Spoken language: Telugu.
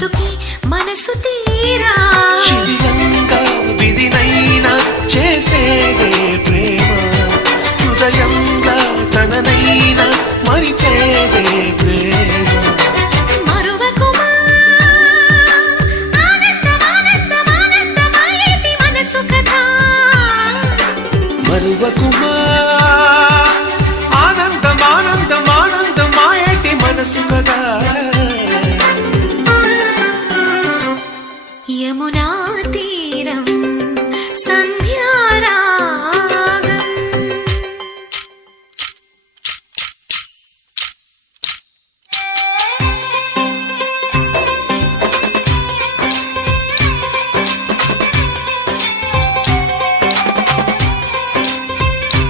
బ్రతుకి మనసు తీరా. విధినైనా చేసేదే ప్రేమ. హృదయంగా తననైనా మరిచేదే ప్రేమ. మరువకుమా? യമുനാ തീരം